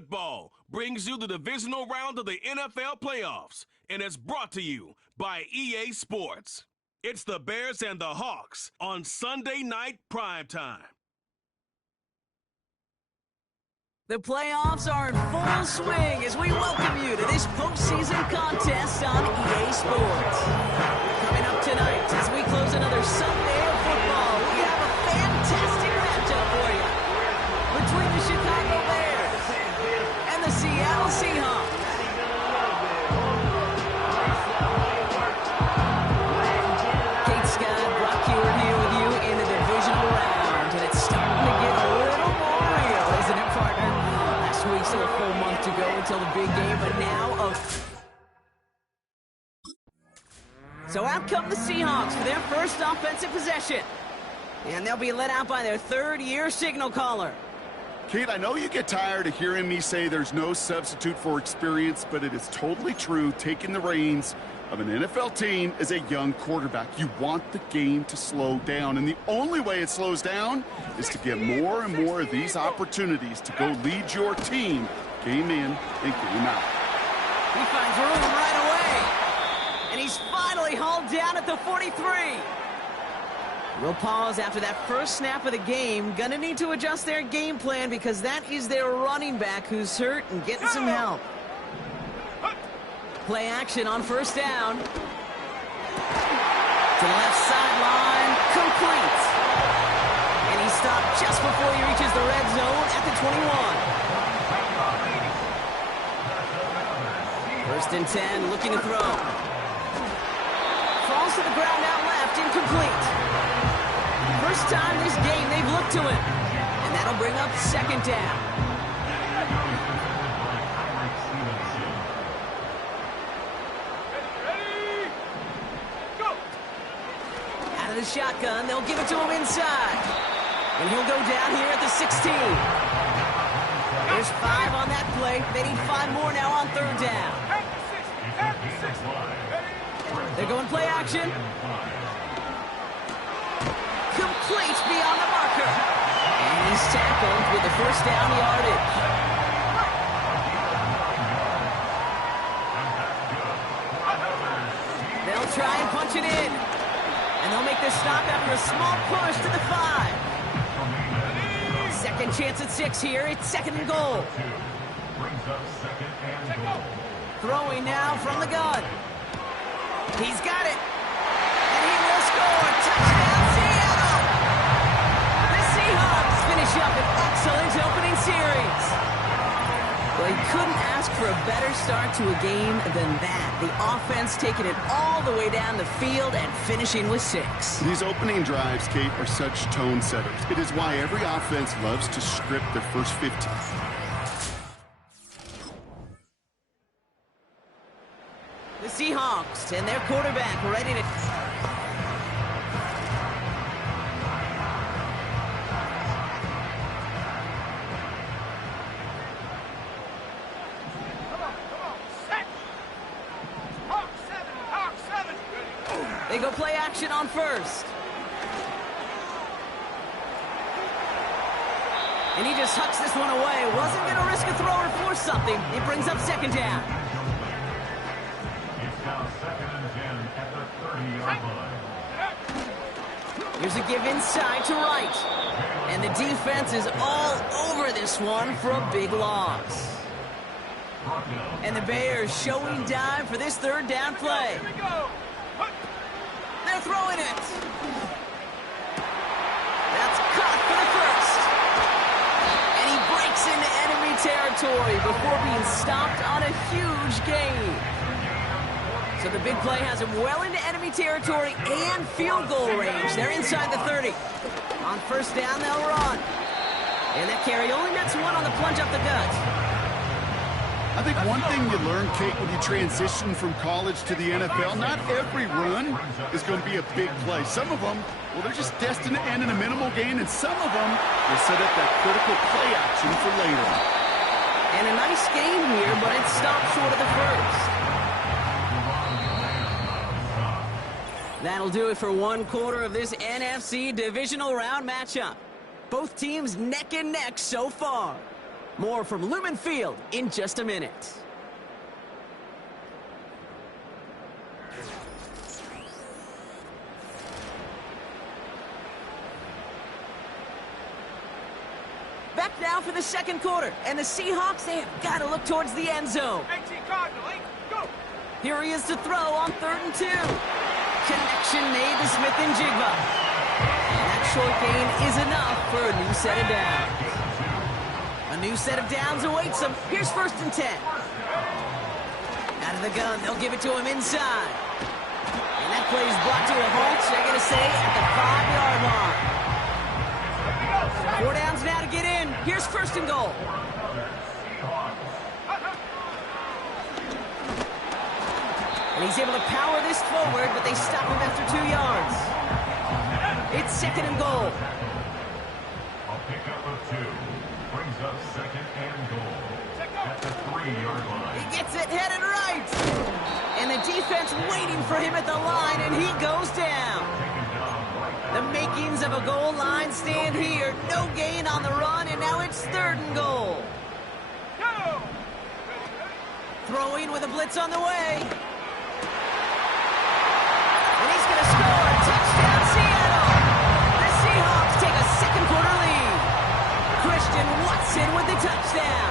Football brings you the divisional round of the NFL playoffs, and it's brought to you by EA Sports. It's the Bears and the Hawks on Sunday night primetime. The playoffs are in full swing as we welcome you to this postseason contest on EA Sports. Coming up tonight, as we close another Sunday of football, we have a fantastic matchup for you between the Chicago Bears and the Seattle Seahawks. Kate Scott, Brock Hewitt here with you in the divisional round, and it's starting to get a little more real, isn't it, partner? Last week, still a full month to go until the big game, but now So out come the Seahawks for their first offensive possession. And they'll be led out by their third-year signal caller. Kate, I know you get tired of hearing me say there's no substitute for experience, but it is totally true. Taking the reins of an NFL team as a young quarterback, you want the game to slow down. And the only way it slows down is to get more and more of these opportunities to go lead your team game in and game out. He finds room right away. And he's finally hauled down at the 43. We'll pause after that first snap of the game. Gonna need to adjust their game plan because that is their running back who's hurt and getting some help. Play action on first down. To the left sideline, complete. And he stopped just before he reaches the red zone at the 21. First and 10, looking to throw. Falls to the ground out left, incomplete. First time this game they've looked to him. And that'll bring up second down. Out of the shotgun, they'll give it to him inside. And he'll go down here at the 16. There's 5 on that play. They need 5 more now on third down. They're going play action. Complete beyond the marker. And he's tackled with the first down yardage. They'll try and punch it in. And they'll make this stop after a small push to the 5. Second chance at 6 here. It's second and goal. Throwing now from the gun. He's got it. And he will score. Touchdown, Seattle! The Seahawks finish up an excellent opening series. Well, he couldn't ask for a better start to a game than that. The offense taking it all the way down the field and finishing with 6. These opening drives, Kate, are such tone setters. It is why every offense loves to script their first 15. The Seahawks and their quarterback ready to... They go play action on first. And he just hucks this one away. Wasn't going to risk a throw or force something. It brings up second down. Here's a give inside to right. And the defense is all over this one for a big loss. And the Bears showing dive for this third down play. They're throwing it. That's caught for the first. And he breaks into enemy territory before being stopped on a huge gain. So the big play has him well into enemy territory and field goal range. They're inside the 30. On first down, they'll run. And that carry only nets 1 on the plunge up the gut. I think one thing you learn, Kate, when you transition from college to the NFL, not every run is going to be a big play. Some of them, well, they're just destined to end in a minimal gain, and some of them will set up that critical play action for later. And a nice game here, but it stopped short of the first. That'll do it for one quarter of this NFC divisional round matchup. Both teams neck and neck so far. More from Lumen Field in just a minute. Back now for the second quarter, and the Seahawks, they have got to look towards the end zone. Here he is to throw on 3rd and 2. Connection made to Smith and Jigba. And that short gain is enough for a new set of downs. A new set of downs awaits him. Here's 1st and 10. Out of the gun, they'll give it to him inside. And that play is brought to a halt, they're going to say, at the 5-yard line. 4 downs now to get in. Here's 1st and goal. And he's able to power this forward, but they stop him after 2 yards. It's 2nd and goal. A pickup of 2 brings up 2nd and goal at the 3-yard line. He gets it headed right. And the defense waiting for him at the line, and he goes down. The makings of a goal line stand here. No gain on the run, and now it's 3rd and goal. Throwing with a blitz on the way. And he's going to score. Touchdown, Seattle. The Seahawks take a second quarter lead. Christian Watson with the touchdown.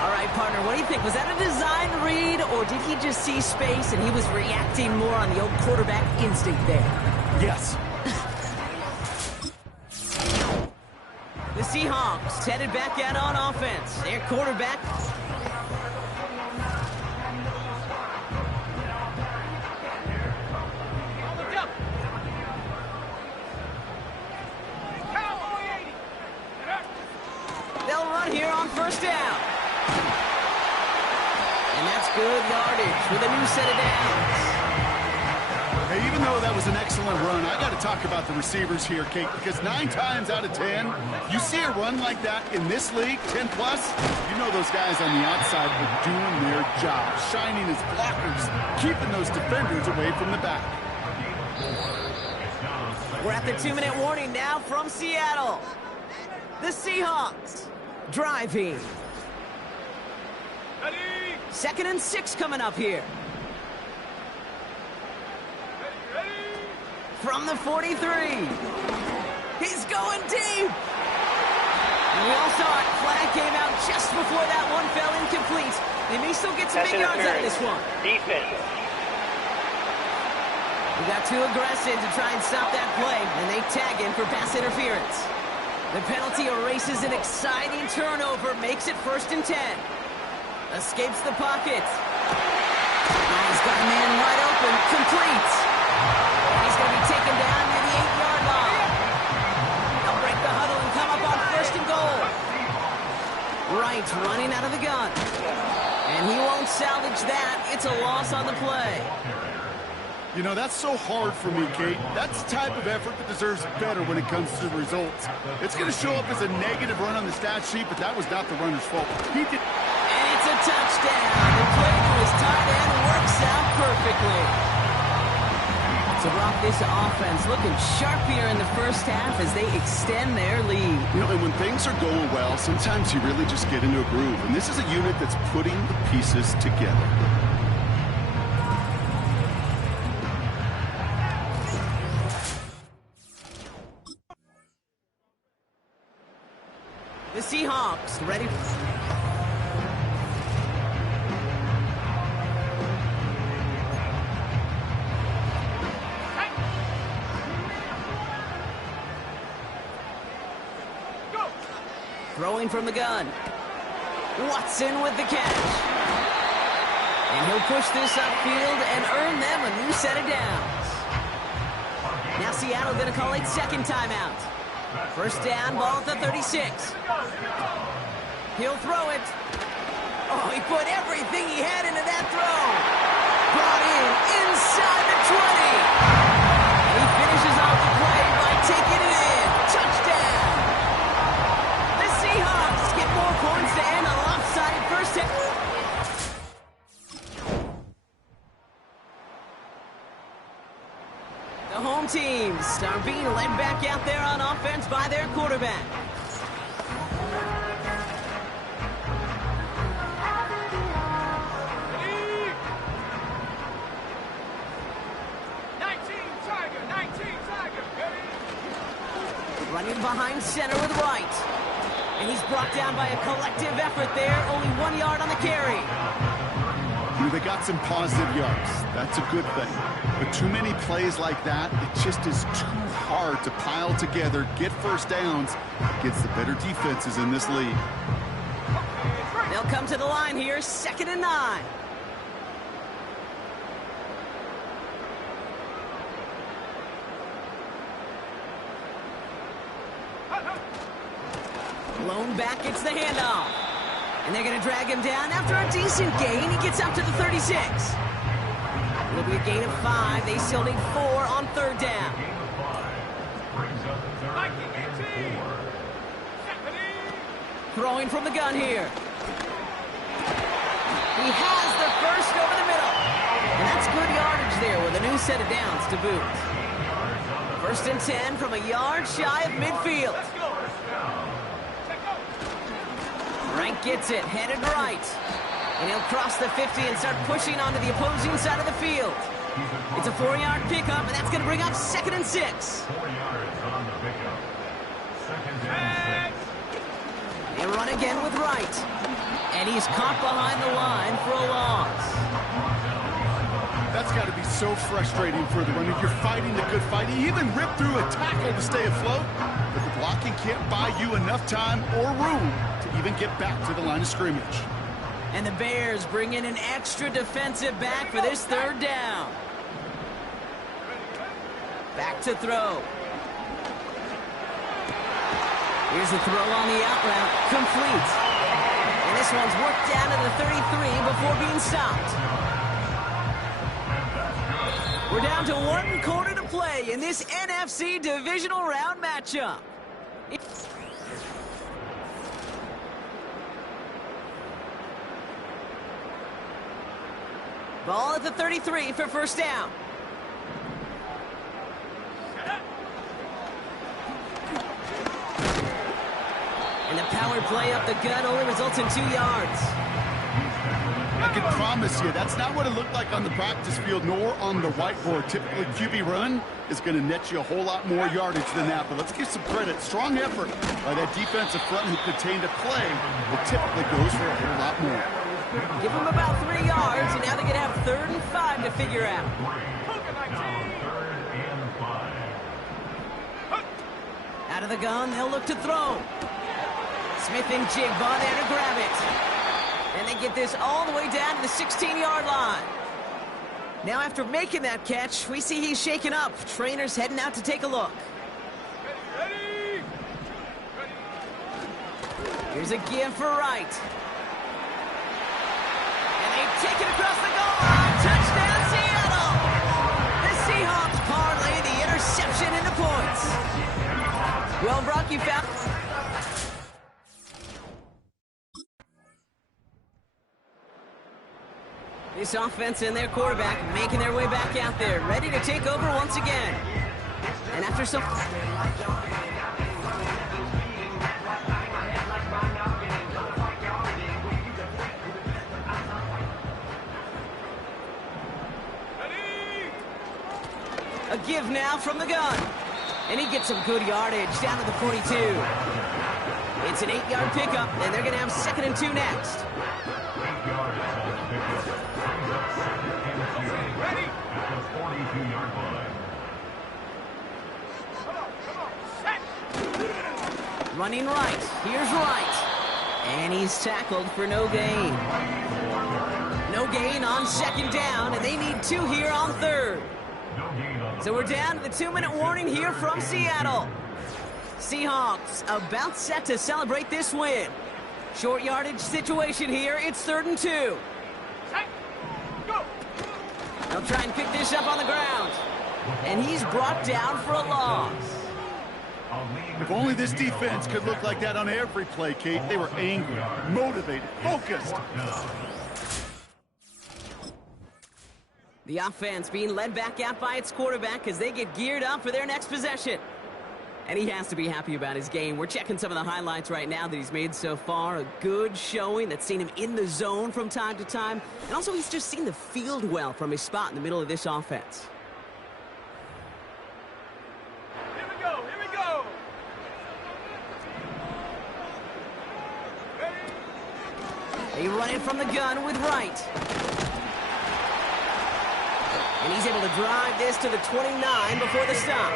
All right, partner, what do you think? Was that a design read, or did he just see space and he was reacting more on the old quarterback instinct there? Yes. The Seahawks headed back out on offense. Their quarterback. They'll run here on 1st down. And that's good yardage with a new set of downs. Hey, even though that was an excellent run, I got to talk about the receivers here, Kate, because 9 times out of 10, you see a run like that in this league, 10 plus, you know those guys on the outside are doing their job, shining as blockers, keeping those defenders away from the back. We're at the 2-minute warning now from Seattle. The Seahawks driving. 2nd and 6 coming up here. From the 43. He's going deep. And we all saw it. Flag came out just before that one fell incomplete. They may still get some big yards out of this one. Defense. We got too aggressive to try and stop that play, and they tag him for pass interference. The penalty erases an exciting turnover, makes it 1st and 10. Escapes the pocket. Now he's got a man wide open, complete. And he's going to be taken down near the 8-yard line. They'll break the huddle and come up on 1st and goal. Wright running out of the gun. And he won't salvage that. It's a loss on the play. You know, that's so hard for me, Kate. That's the type of effort that deserves better when it comes to the results. It's going to show up as a negative run on the stat sheet, but that was not the runner's fault. He did. And it's a touchdown. The play to his tight end works out perfectly. So, Brock, this offense looking sharp here in the first half as they extend their lead. You know, and when things are going well, sometimes you really just get into a groove. And this is a unit that's putting the pieces together. The Seahawks ready. Throwing from the gun. Watson with the catch. And he'll push this upfield and earn them a new set of downs. Now Seattle going to call a second timeout. 1st down, ball at the 36. He'll throw it. Oh, he put everything he had into that throw. Brought in inside the 20. And he finishes off the play by taking it in. Touchdown. The Seahawks get more points to end a lopsided first half. The home teams are being led back out there on offense by their quarterback. behind center with Wright. And he's brought down by a collective effort there. Only 1 yard on the carry. They got some positive yards. That's a good thing. But too many plays like that, it just is too hard to pile together, get first downs against the better defenses in this league. They'll come to the line here, 2nd and 9. Blown back, it's the handoff. And they're going to drag him down after a decent gain. He gets up to the 36. It'll be a gain of 5. They still need 4 on 3rd down. Throwing from the gun here. He has the first over the middle. And that's good yardage there with a new set of downs to boot. 1st and 10 from a yard shy of midfield. Frank gets it, headed right. And he'll cross the 50 and start pushing onto the opposing side of the field. It's a 4-yard pickup, and that's going to bring up 2nd and 6. 4 yards on the pickup. 2nd and 6. They run again with Wright. And he's caught behind the line for a loss. That's got to be so frustrating for the runner. You're fighting the good fight. He even ripped through a tackle to stay afloat. But the blocking can't buy you enough time or room to even get back to the line of scrimmage. And the Bears bring in an extra defensive back for this 3rd down. Back to throw. Here's the throw on the out route. Complete. And this one's worked down to the 33 before being stopped. We're down to 1 quarter to play in this NFC divisional round matchup. Ball at the 33 for 1st down. And the power play up the gut only results in 2 yards. I can promise you that's not what it looked like on the practice field nor on the whiteboard. Typically, QB run is going to net you a whole lot more yardage than that. But let's give some credit. Strong effort by that defensive front who contained a play that typically goes for a whole lot more. Give them about 3 yards, and now they're going to have 3rd and 5 to figure out. Out of the gun, they'll look to throw. Smith and Jigba there to grab it. And they get this all the way down to the 16-yard line. Now after making that catch, we see he's shaken up. Trainer's heading out to take a look. Here's a give for Wright. And they take it across the goal line. Touchdown, Seattle! The Seahawks parlay the interception into points. Well, Brock, you found... This offense and their quarterback making their way back out there, ready to take over once again. And after some... A give now from the gun. And he gets some good yardage down to the 42. It's an 8-yard pickup, and they're going to have 2nd and 2 next. 8 yards on the pickup. Brings up 2nd and 2. Ready? At the 42-yard line. Running right. Here's Wright. And he's tackled for no gain. No gain on 2nd down, and they need 2 here on 3rd. So we're down to the 2-minute warning here from Seattle. Seahawks about set to celebrate this win. Short yardage situation here. It's 3rd and 2. They'll try and pick this up on the ground. And he's brought down for a loss. If only this defense could look like that on every play, Kate. They were angry, motivated, focused. The offense being led back out by its quarterback as they get geared up for their next possession. And he has to be happy about his game. We're checking some of the highlights right now that he's made so far. A good showing that's seen him in the zone from time to time. And also he's just seen the field well from his spot in the middle of this offense. Here we go, here we go. They run it from the gun with Wright. And he's able to drive this to the 29 before the stop.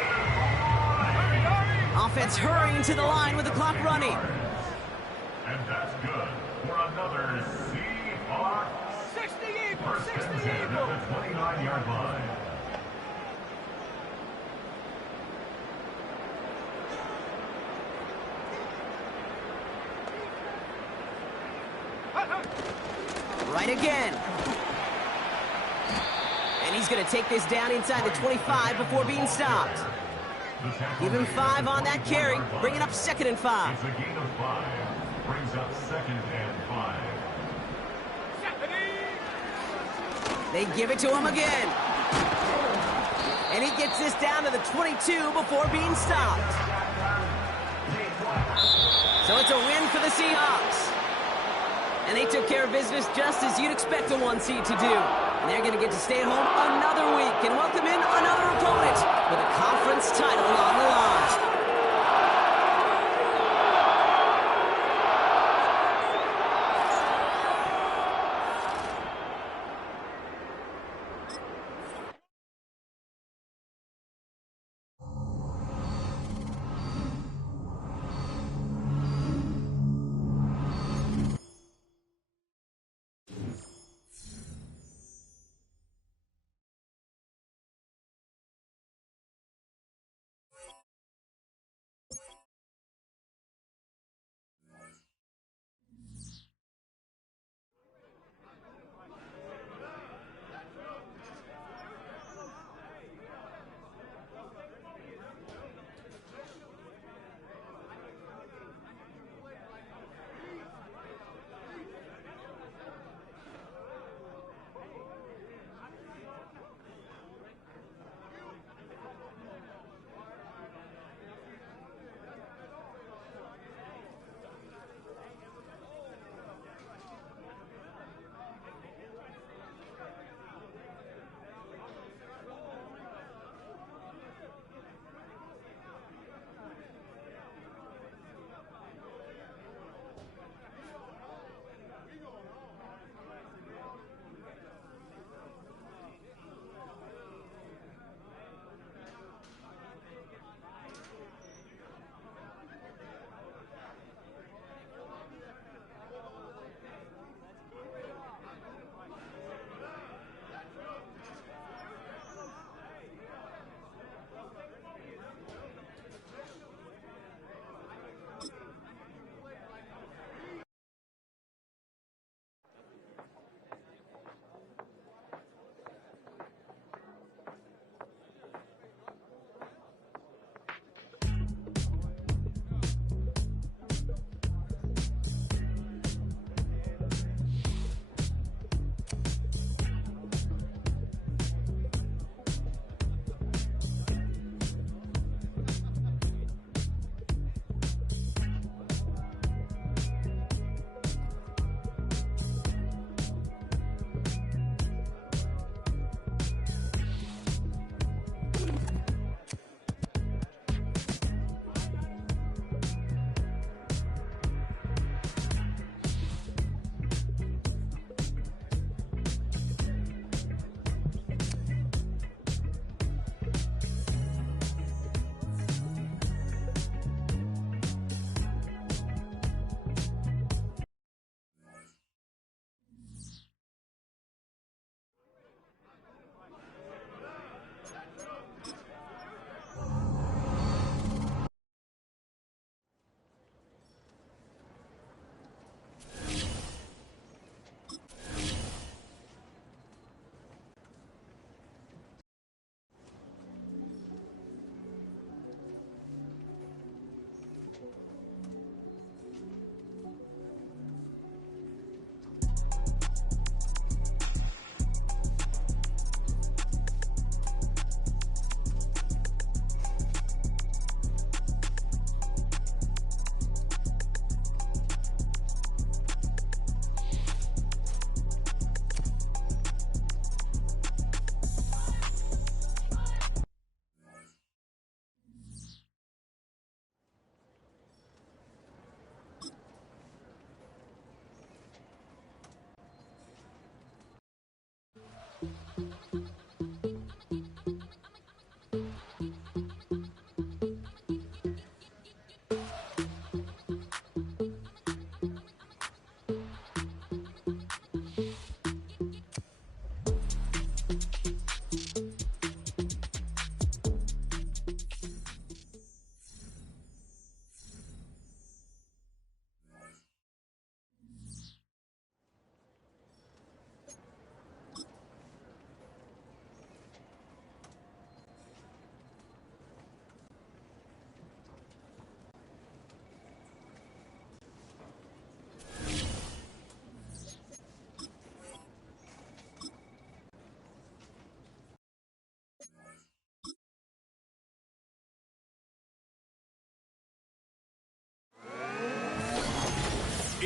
Offense hurrying to the line with the clock running. And that's good for another Seahawks. 60 Eagle, First 60 and 10 Eagle. at the 29-yard line. Right again. And he's going to take this down inside the 25 before being stopped. Give him 5 on that carry, bringing up 2nd and 5. It's a gain of 5. Brings up 2nd and 5. They give it to him again. And he gets this down to the 22 before being stopped. So it's a win for the Seahawks. And they took care of business just as you'd expect a 1 seed to do. And they're going to get to stay at home another week and welcome in another opponent with a conference title on the line.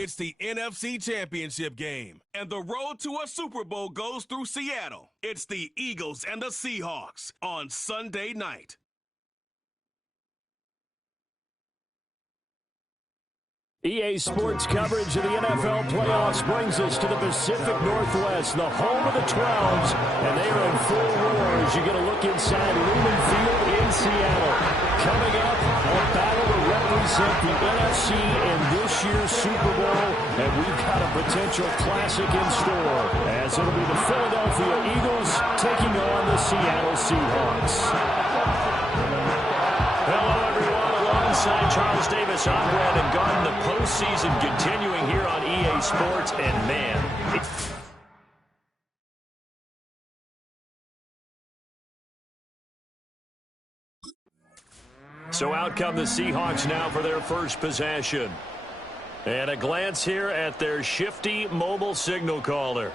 It's the NFC Championship game, and the road to a Super Bowl goes through Seattle. It's the Eagles and the Seahawks on Sunday night. EA Sports coverage of the NFL playoffs brings us to the Pacific Northwest, the home of the 12s, and they are in full roar as you get a look inside Lumen Field in Seattle. Coming up, a battle to represent the NFC in this year's Super Bowl, and we've got a potential classic in store, as it'll be the Philadelphia Eagles taking on the Seattle Seahawks. Hello, everyone. Alongside Charles Davis, I'm Brandon Garden. The postseason continuing here on EA Sports, and man, so out come the Seahawks now for their first possession. And a glance here at their shifty mobile signal caller.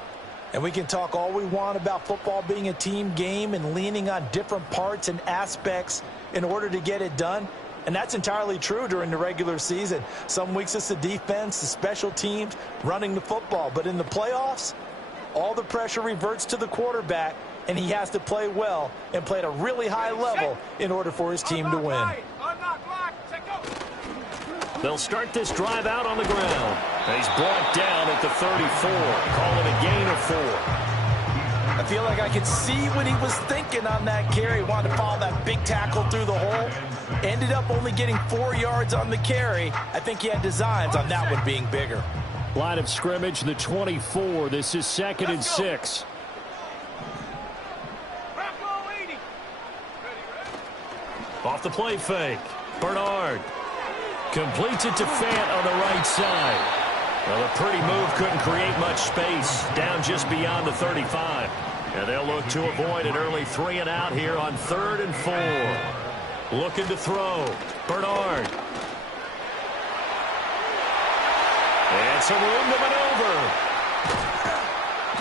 And we can talk all we want about football being a team game and leaning on different parts and aspects in order to get it done. And that's entirely true during the regular season. Some weeks it's the defense, the special teams, running the football. But in the playoffs, all the pressure reverts to the quarterback, and he has to play well and play at a really high level in order for his team to win. They'll start this drive out on the ground. And he's brought down at the 34. Call it a gain of 4. I feel like I could see what he was thinking on that carry. Wanted to follow that big tackle through the hole. Ended up only getting 4 yards on the carry. I think he had designs on that one being bigger. Line of scrimmage, the 24. This is 2nd and 6. Off the play fake. Bernard completes it to Fant on the right side. Well, a pretty move couldn't create much space. Down just beyond the 35. And they'll look to avoid an early 3 and out here on 3rd and 4. Looking to throw. Bernard. And some room to maneuver.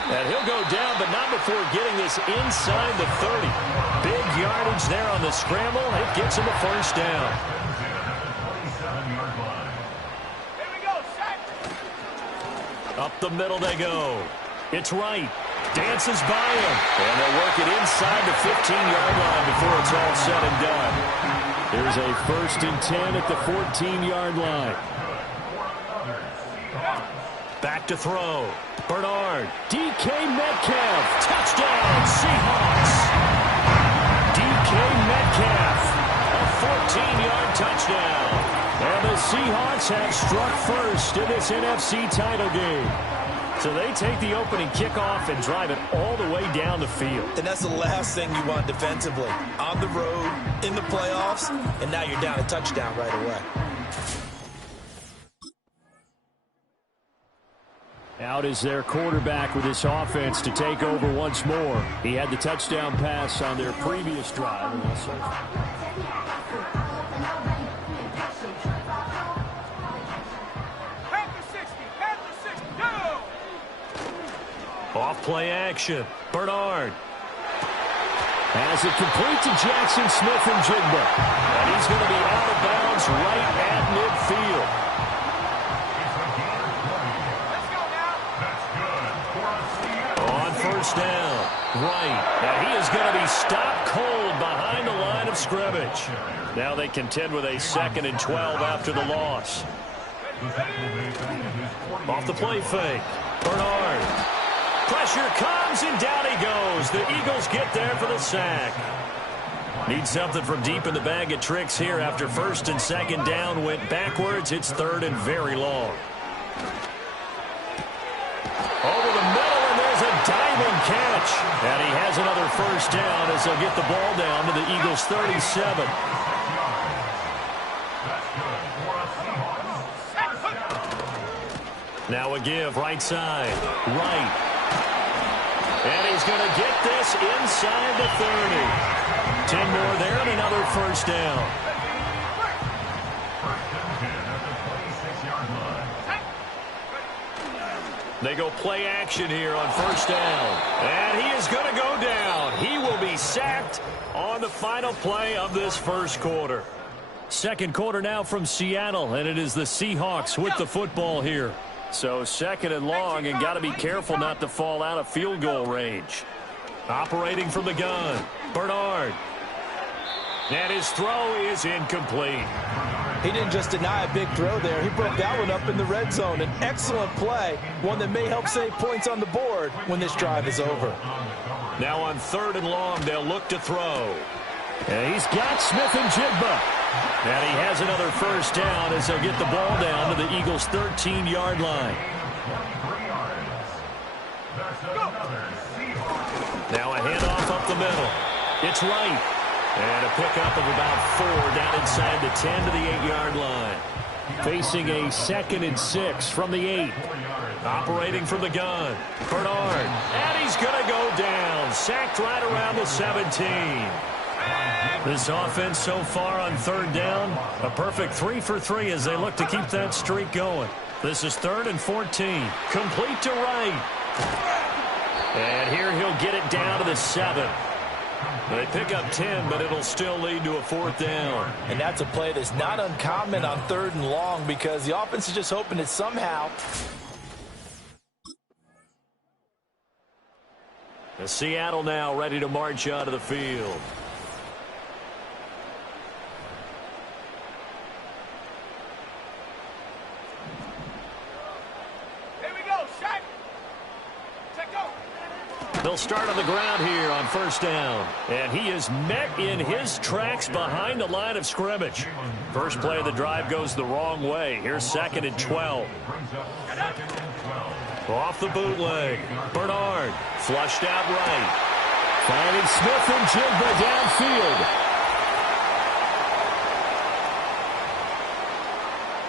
And he'll go down, but not before getting this inside the 30. Big yardage there on the scramble. It gets him a first down. Up the middle they go. It's Wright. Dances by him. And they'll work it inside the 15-yard line before it's all said and done. There's a 1st and 10 at the 14-yard line. Back to throw. Bernard. DK Metcalf. Touchdown, Seahawks. DK Metcalf. A 14-yard touchdown. And the Seahawks have struck first in this NFC title game. So they take the opening kickoff and drive it all the way down the field. And that's the last thing you want defensively. On the road, in the playoffs, and now you're down a touchdown right away. Out is their quarterback with this offense to take over once more. He had the touchdown pass on their previous drive. Off play action. Bernard has it complete to Jackson Smith and Jigba. And he's going to be out of bounds right at midfield. On first down. Right. Now he is going to be stopped cold behind the line of scrimmage. Now they contend with a 2nd and 12 after the loss. Off the play fake. Bernard. Pressure comes, and down he goes. The Eagles get there for the sack. Need something from deep in the bag of tricks here after 1st and 2nd down. Went backwards. It's 3rd and very long. Over the middle, and there's a diving catch. And he has another first down as they'll get the ball down to the Eagles' 37. Now a give, right side. Right. And he's going to get this inside the 30. 10 more there and another first down. They go play action here on first down. And he is going to go down. He will be sacked on the final play of this first quarter. Second quarter now from Seattle, and it is the Seahawks with the football here. So second and long, and got to be careful not to fall out of field goal range. Operating from the gun, Bernard. And his throw is incomplete. He didn't just deny a big throw there. He broke that one up in the red zone. An excellent play, one that may help save points on the board when this drive is over. Now on third and long, they'll look to throw. And he's got Smith and Jigba. And he has another first down as they'll get the ball down to the Eagles' 13-yard line. Now a handoff up the middle. It's right. And a pickup of about 4 down inside the 10 to the 8-yard line. Facing a 2nd and 6 from the 8. Operating from the gun, Bernard. And he's going to go down. Sacked right around the 17. This offense so far on third down, a perfect 3 for 3 as they look to keep that streak going. This is 3rd and 14. Complete to right. And here he'll get it down to the 7. They pick up 10, but it'll still lead to a 4th down. And that's a play that's not uncommon on 3rd and long because the offense is just hoping that somehow. Seattle now ready to march out of the field. They'll start on the ground here on first down. And he is met in his tracks behind the line of scrimmage. First play of the drive goes the wrong way. Here's 2nd and 12. Off the bootleg. Bernard flushed out right. Finding Smith and Jigba downfield.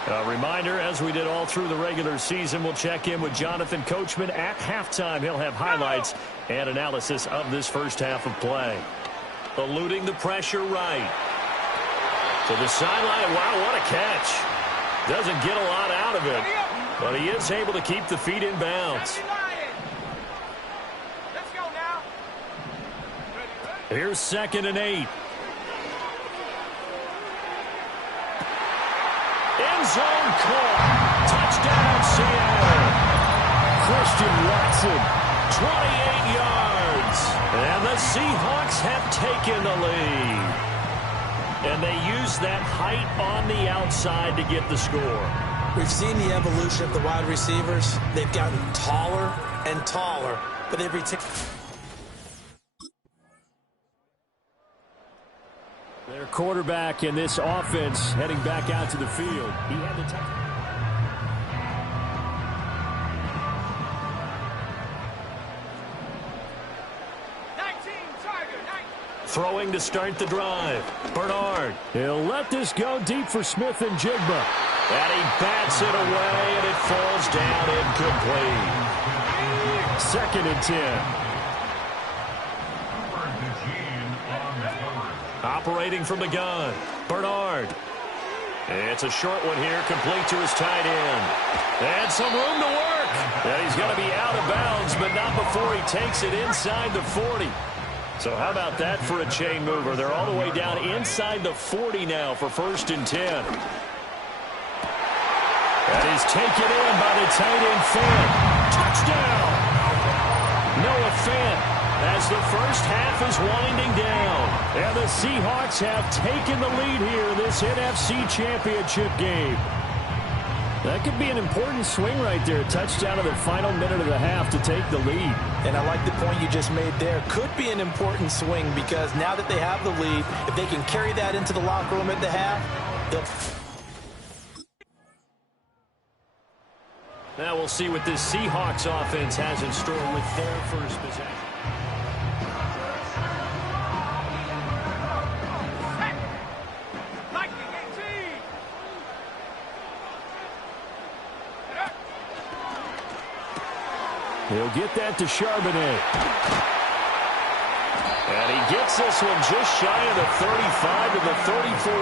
A reminder, as we did all through the regular season, we'll check in with Jonathan Coachman at halftime. He'll have highlights and analysis of this first half of play. Eluding the pressure right. To the sideline. Wow, what a catch. Doesn't get a lot out of it, but he is able to keep the feet in bounds. Here's 2nd and 8. End zone call. Touchdown, Seattle. Christian Watson, 28 yards. And the Seahawks have taken the lead. And they use that height on the outside to get the score. We've seen the evolution of the wide receivers. They've gotten taller and taller, but they've retained. Their quarterback in this offense heading back out to the field. He had the touchdown. Throwing to start the drive. Bernard. He'll let this go deep for Smith and Jigba. And he bats it away, and it falls down incomplete. 2nd and 10. Operating from the gun, Bernard. It's a short one here, complete to his tight end. And some room to work. And he's going to be out of bounds, but not before he takes it inside the 40. So how about that for a chain mover? They're all the way down inside the 40 now for 1st and 10. That is taken in by the tight end Fant. Touchdown! Noah Fant. As the first half is winding down. And the Seahawks have taken the lead here in this NFC Championship game. That could be an important swing right there. A touchdown in the final minute of the half to take the lead. And I like the point you just made there. Could be an important swing because now that they have the lead, if they can carry that into the locker room at the half, they'll... Now we'll see what this Seahawks offense has in store with their first possession. He'll get that to Charbonnet. And he gets this one just shy of the 35 to the 34.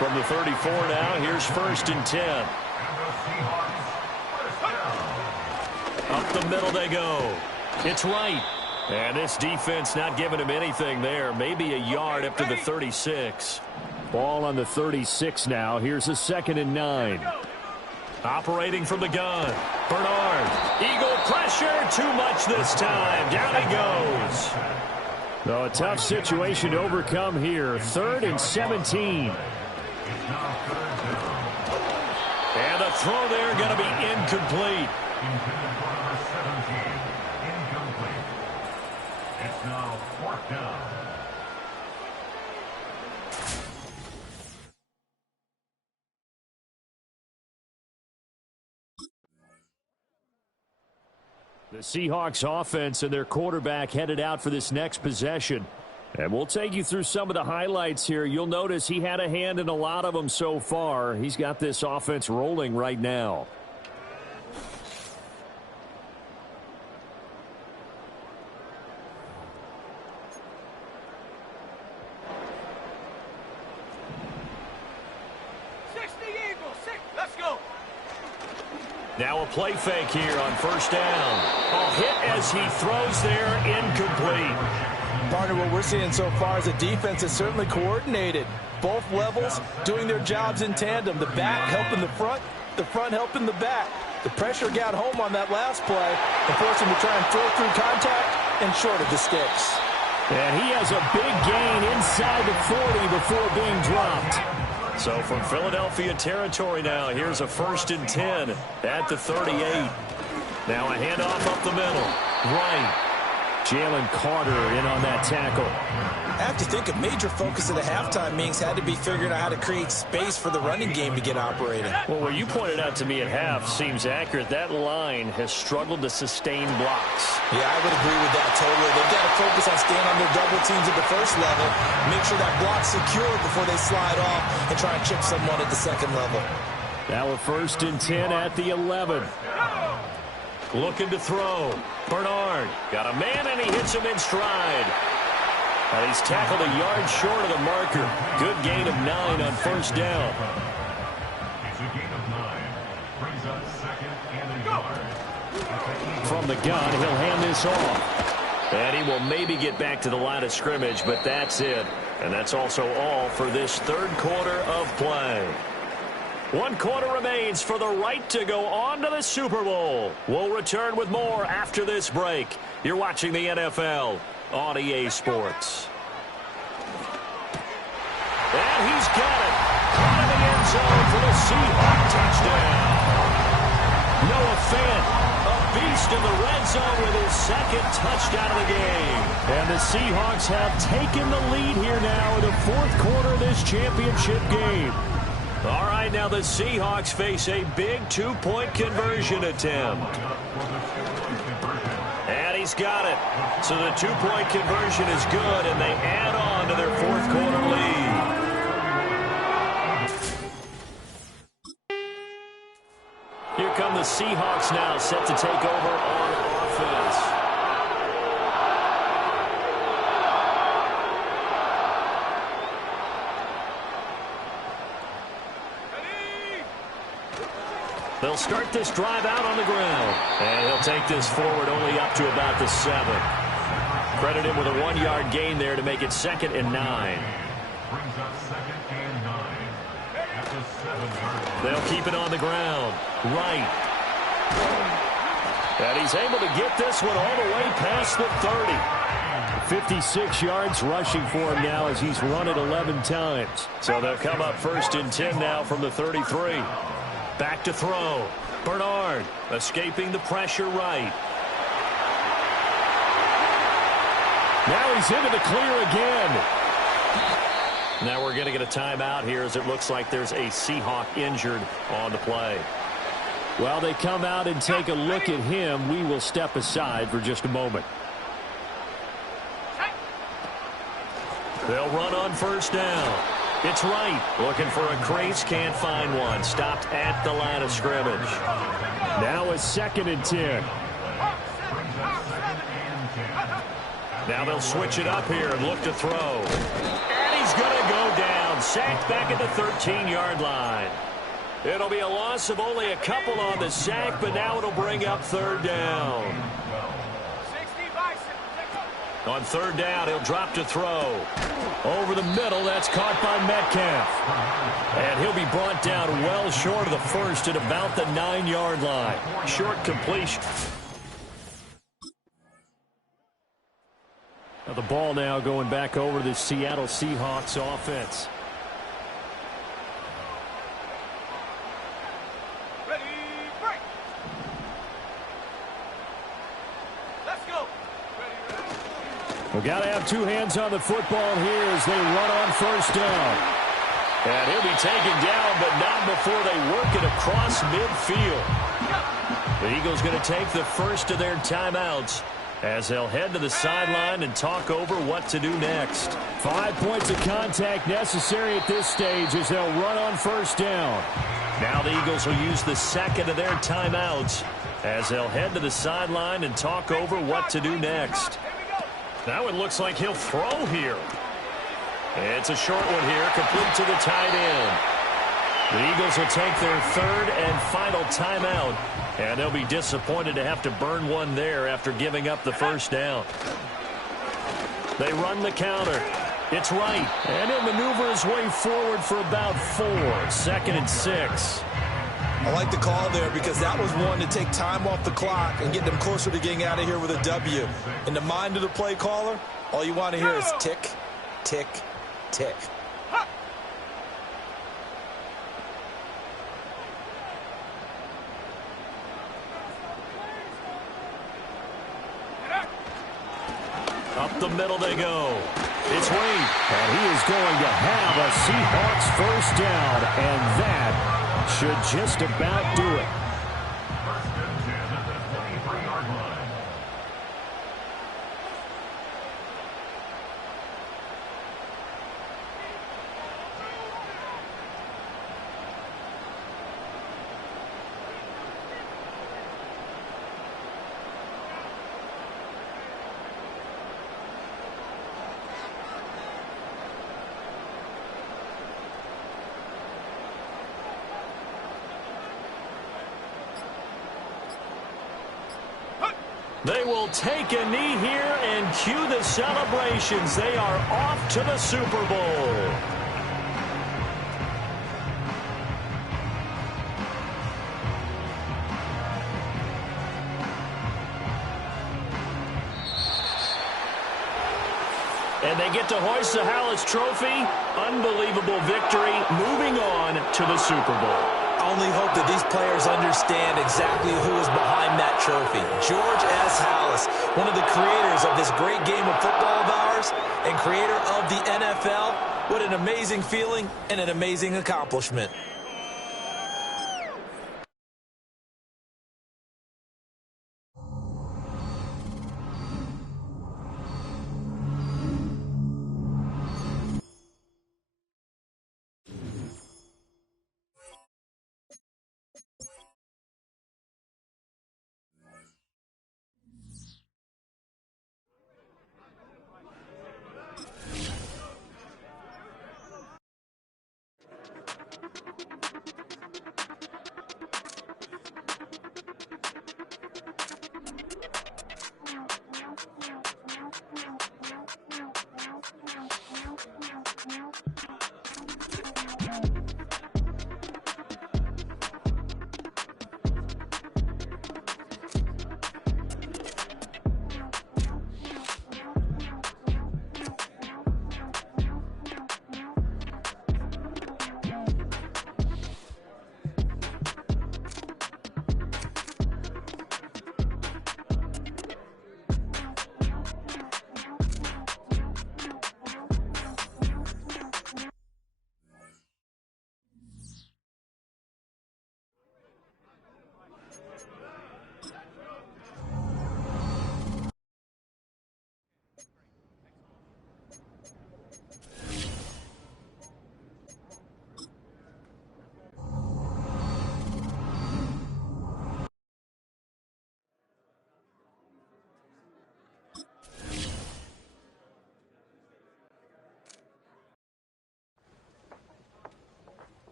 From the 34 now, here's 1st and 10. Up the middle they go. It's right. And this defense not giving him anything there. Maybe a yard up to the 36. Ball on the 36 now. Here's a 2nd and 9. Operating from the gun. Bernard. Eagle pressure. Too much this time. Down he goes. So a tough situation to overcome here. 3rd and 17. And the throw there going to be incomplete. Incomplete. It's now 4th down. The Seahawks offense and their quarterback headed out for this next possession. And we'll take you through some of the highlights here. You'll notice he had a hand in a lot of them so far. He's got this offense rolling right now. Now a play fake here on 1st down. A hit as he throws there, incomplete. Partner, what we're seeing so far is the defense is certainly coordinated. Both levels doing their jobs in tandem. The back helping the front helping the back. The pressure got home on that last play and forced him to try and throw through contact and short of the sticks. And he has a big gain inside the 40 before being dropped. So from Philadelphia territory now, here's a 1st and 10 at the 38. Now a handoff up the middle. Right. Jalen Carter in on that tackle. I have to think a major focus of the halftime meetings had to be figuring out how to create space for the running game to get operating. Well, what you pointed out to me at half seems accurate. That line has struggled to sustain blocks. Yeah, I would agree with that totally. They've got to focus on staying on their double teams at the first level, make sure that block's secure before they slide off and try and chip someone at the second level. Now a 1st and 10 at the 11. Looking to throw. Bernard got a man, and he hits him in stride. And he's tackled a yard short of the marker. Good gain of 9 on 1st down. It's a gain of 9. Brings up 2nd and a yard. From the gun, he'll hand this off. And he will maybe get back to the line of scrimmage, but that's it. And that's also all for this 3rd quarter of play. 1 quarter remains for the right to go on to the Super Bowl. We'll return with more after this break. You're watching the NFL on EA Sports. And he's got it. Out of the end zone for the Seahawk touchdown. Noah Fant, a beast in the red zone with his 2nd touchdown of the game. And the Seahawks have taken the lead here now in the 4th quarter of this championship game. All right, now the Seahawks face a big 2-point conversion attempt. And he's got it. So the 2-point conversion is good, and they add on to their 4th quarter lead. Here come the Seahawks now, set to take over on offense. They'll start this drive out on the ground. And he'll take this forward only up to about the 7. Credit him with a 1-yard gain there to make it 2nd and 9. Brings up 2nd and 9. At the 7-yard line. They'll keep it on the ground. Right. And he's able to get this one all the way past the 30. 56 yards rushing for him now as he's run it 11 times. So they'll come up 1st and 10 now from the 33. Back to throw. Bernard escaping the pressure right. Now he's into the clear again. Now we're going to get a timeout here as it looks like there's a Seahawk injured on the play. While they come out and take a look at him, we will step aside for just a moment. They'll run on 1st down. It's right. Looking for a crease. Can't find one. Stopped at the line of scrimmage. Now a 2nd and 10. Now they'll switch it up here and look to throw. And he's going to go down. Sacked back at the 13-yard line. It'll be a loss of only a couple on the sack, but now it'll bring up 3rd down. On third down, he'll drop to throw. Over the middle, that's caught by Metcalf. And he'll be brought down well short of the first at about the 9-yard line. Short completion. Now the ball now going back over to the Seattle Seahawks offense. We've got to have two hands on the football here as they run on first down. And he'll be taken down, but not before they work it across midfield. The Eagles going to take the first of their timeouts as they'll head to the sideline and talk over what to do next. 5 points of contact necessary at this stage as they'll run on first down. Now the Eagles will use the second of their timeouts as they'll head to the sideline and talk over what to do next. Now it looks like he'll throw here. It's a short one here, complete to the tight end. The Eagles will take their third and final timeout, and they'll be disappointed to have to burn one there after giving up the first down. They run the counter. It's right, and he'll maneuver his way forward for about 4. 2nd and 6. I like the call there because that was one to take time off the clock and get them closer to getting out of here with a W. In the mind of the play caller, all you want to hear is tick, tick, tick. Up the middle they go. It's Reed. And he is going to have a Seahawks first down, and that should just about do it. First and 10 at the 23-yard line. They will take a knee here and cue the celebrations. They are off to the Super Bowl. And they get to hoist the Hallis Trophy. Unbelievable victory. Moving on to the Super Bowl. I only hope that these players understand exactly who is behind that trophy. George S. Hallis, one of the creators of this great game of football of ours and creator of the NFL. What an amazing feeling and an amazing accomplishment.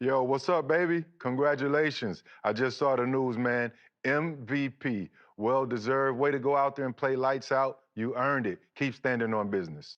Yo, what's up, baby? Congratulations. I just saw the news, man. MVP. Well-deserved. Way to go out there and play lights out. You earned it. Keep standing on business.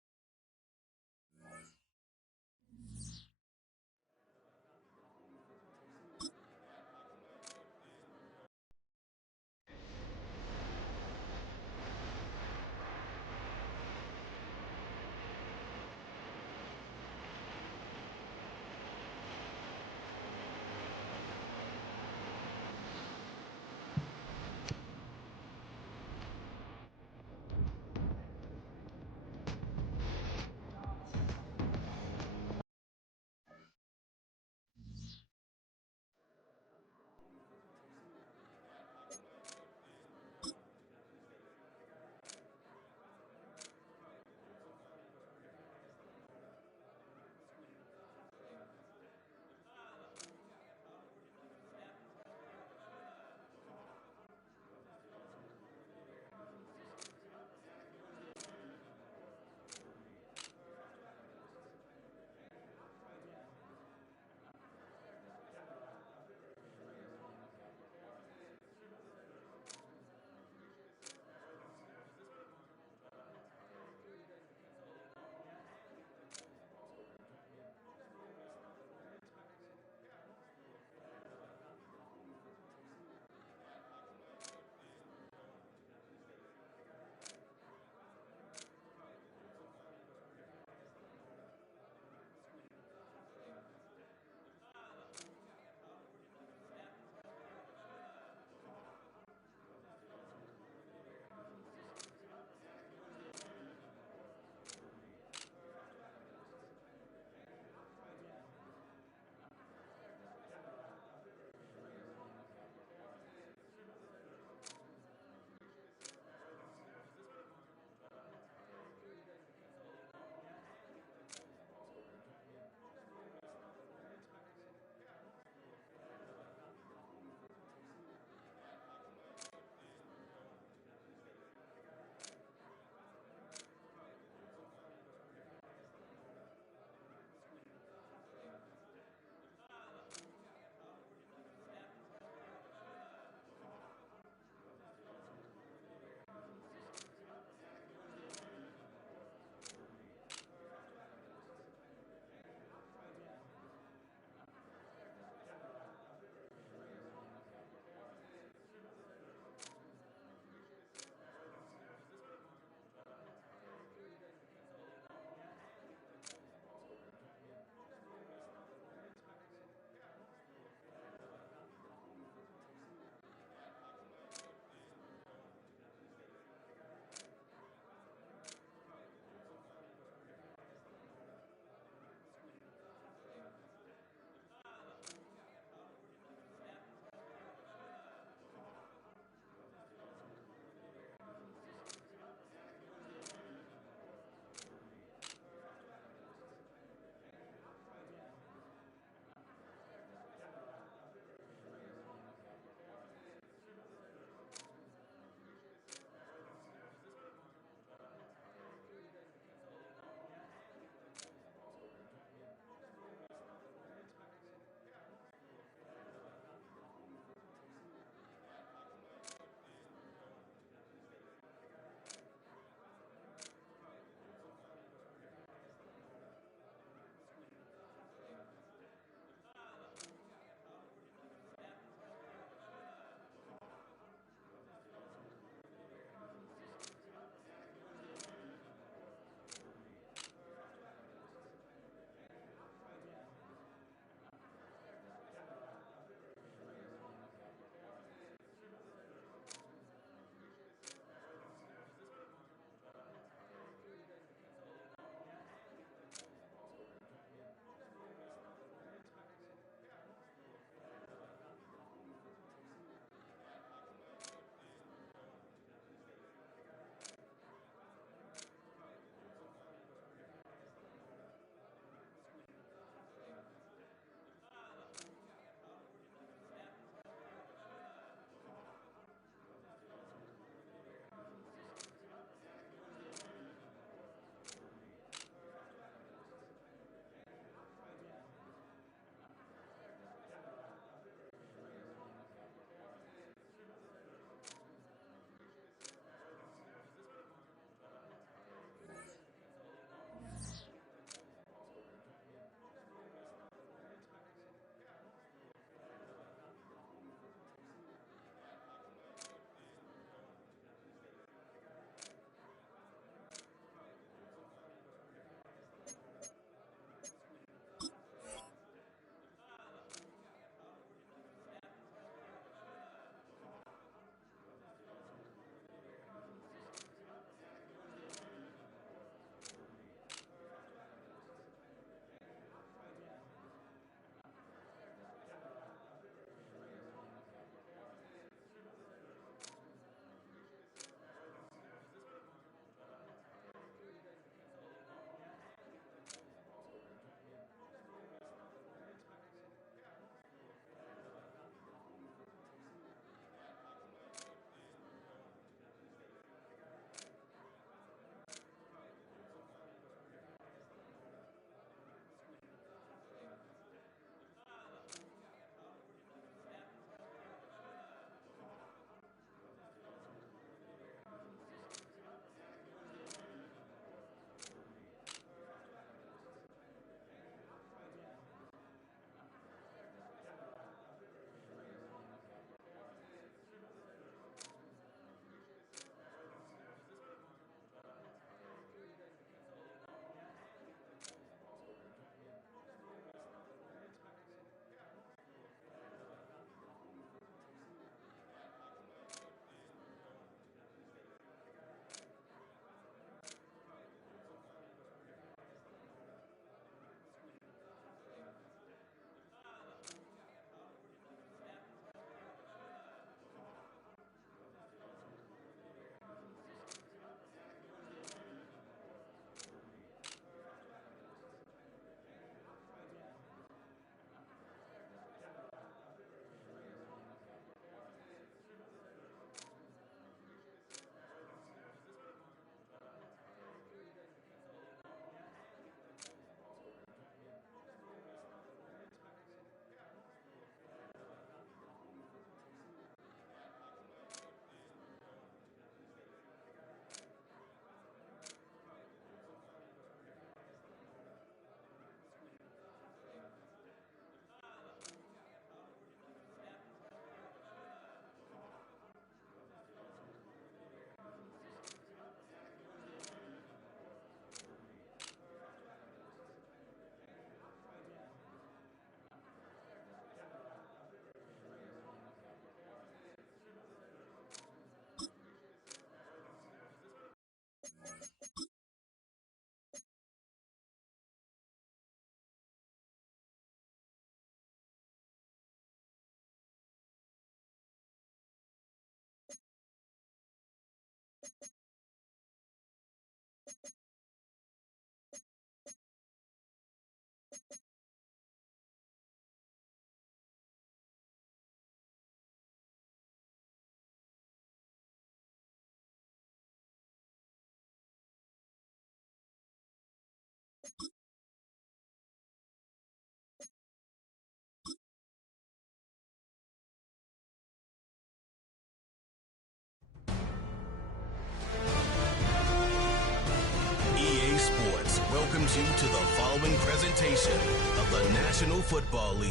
welcomes you to the following presentation of the National Football League.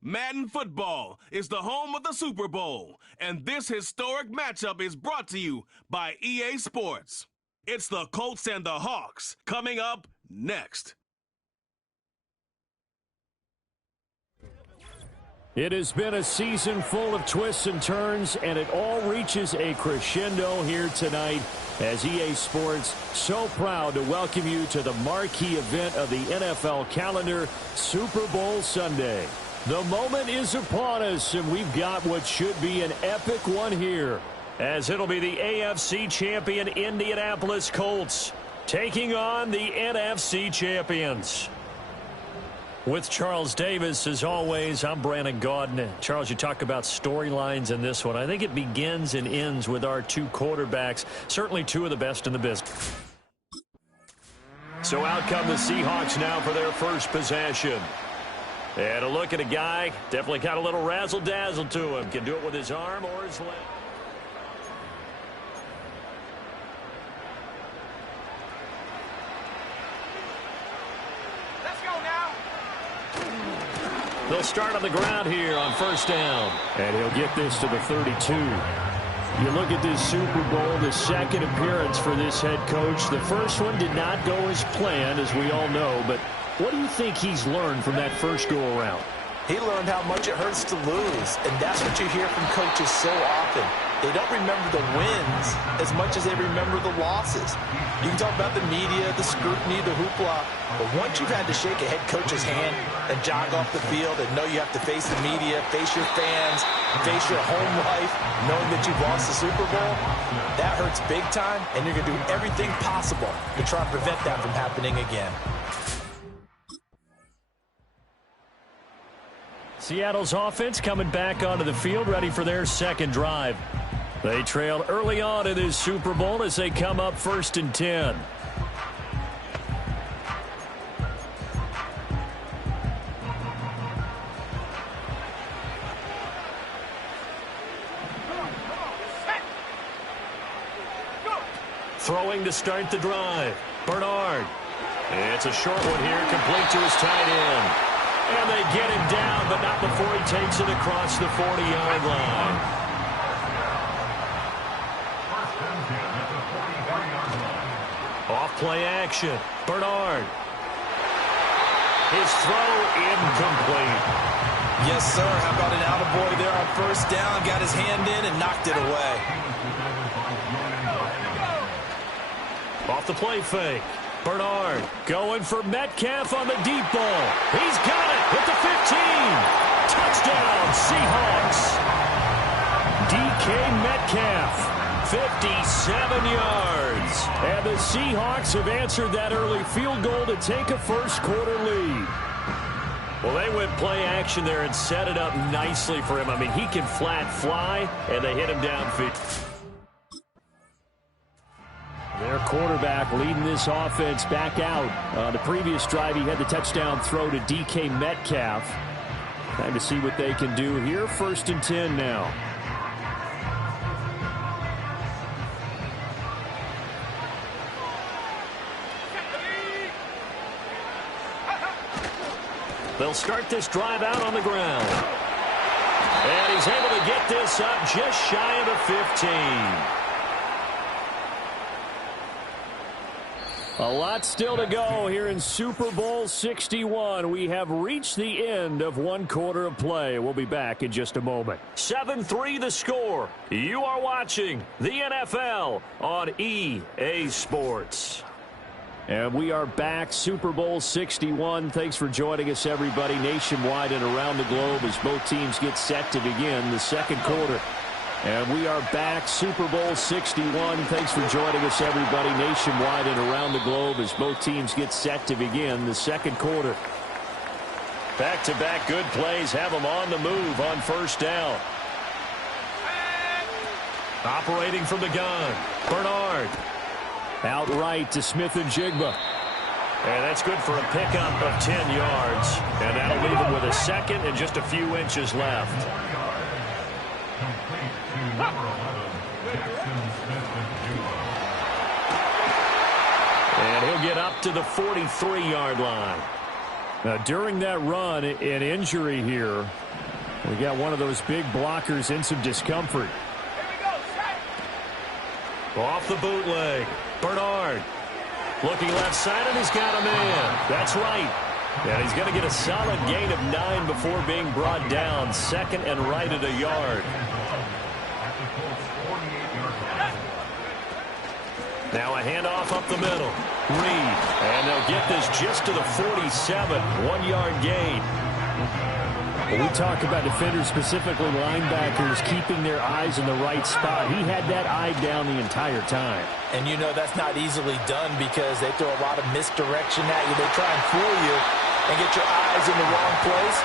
Madden Football is the home of the Super Bowl, and this historic matchup is brought to you by EA Sports. It's the Colts and the Hawks coming up next. It has been a season full of twists and turns, and it all reaches a crescendo here tonight as EA Sports so proud to welcome you to the marquee event of the NFL calendar, Super Bowl Sunday. The moment is upon us, and we've got what should be an epic one here, as it'll be the AFC champion Indianapolis Colts taking on the NFC champions. With Charles Davis, as always, I'm Brandon Gaudin. Charles, you talk about storylines in this one. I think it begins and ends with our two quarterbacks, certainly two of the best in the business. So out come the Seahawks now for their first possession. And a look at a guy, definitely got a little razzle-dazzle to him. Can do it with his arm or his leg. They'll start on the ground here on first down. And he'll get this to the 32. You look at this Super Bowl, the second appearance for this head coach. The first one did not go as planned, as we all know. But what do you think he's learned from that first go-around? He learned how much it hurts to lose, and that's what you hear from coaches so often. They don't remember the wins as much as they remember the losses. You can talk about the media, the scrutiny, the hoopla, but once you've had to shake a head coach's hand and jog off the field and know you have to face the media, face your fans, face your home life, knowing that you've lost the Super Bowl, that hurts big time, and you're going to do everything possible to try and prevent that from happening again. Seattle's offense coming back onto the field, ready for their second drive. They trailed early on in this Super Bowl as they come up 1st and 10. Throwing to start the drive. Bernard. It's a short one here, complete to his tight end. And they get him down, but not before he takes it across the 40-yard line. Off play action. Bernard. His throw incomplete. Yes, sir. How about an attaboy there on first down? Got his hand in and knocked it away. Off the play fake. Bernard going for Metcalf on the deep ball. He's got it at the 15. Touchdown, Seahawks. DK Metcalf, 57 yards. And the Seahawks have answered that early field goal to take a first-quarter lead. Well, they went play action there and set it up nicely for him. I mean, he can flat fly, and they hit him downfield. Their quarterback leading this offense back out. The previous drive, he had the touchdown throw to DK Metcalf. Time to see what they can do here. 1st and 10 now. They'll start this drive out on the ground. And he's able to get this up just shy of the 15. A lot still to go here in Super Bowl 61. We have reached the end of one quarter of play. We'll be back in just a moment. 7-3 the score. You are watching the NFL on EA Sports. And we are back, Super Bowl 61. Thanks for joining us, everybody, nationwide and around the globe as both teams get set to begin the second quarter. And we are back, Super Bowl 61. Thanks for joining us, everybody, nationwide and around the globe as both teams get set to begin the second quarter. Back-to-back good plays have them on the move on first down. Operating from the gun, Bernard. Outright to Smith and Jigba. And that's good for a pickup of 10 yards. And that'll leave him with a second and just a few inches left. And he'll get up to the 43-yard line. Now, during that run, an injury here. We got one of those big blockers in some discomfort. Off the bootleg. Bernard. Looking left side, and he's got a man. That's right. And he's going to get a solid gain of 9 before being brought down. Second and right at a yard. Now a handoff up the middle. Reed. And they'll get this just to the 47. 1-yard gain. Well, we talk about defenders, specifically linebackers, keeping their eyes in the right spot. He had that eye down the entire time. And you know that's not easily done because they throw a lot of misdirection at you. They try and fool you and get your eyes in the wrong place.